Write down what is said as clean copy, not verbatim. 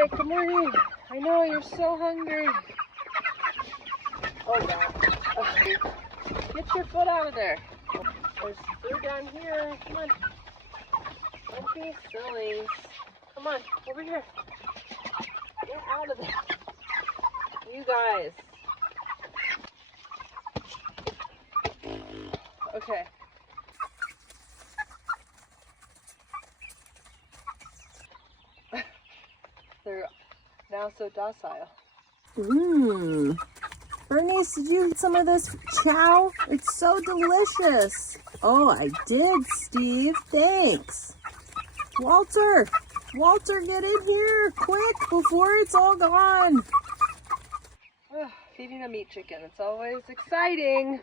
Hi, good morning. I know you're so hungry. Oh God. Okay. Get your foot out of there. There's food down here. Come on. Don't be silly. Come on, over here. Get out of there. You guys. Okay. They're now so docile. Bernice, did you eat some of this chow? It's so delicious. Oh, I did, Steve. Thanks. Walter, get in here quick before it's all gone. Feeding a meat chicken. It's always exciting.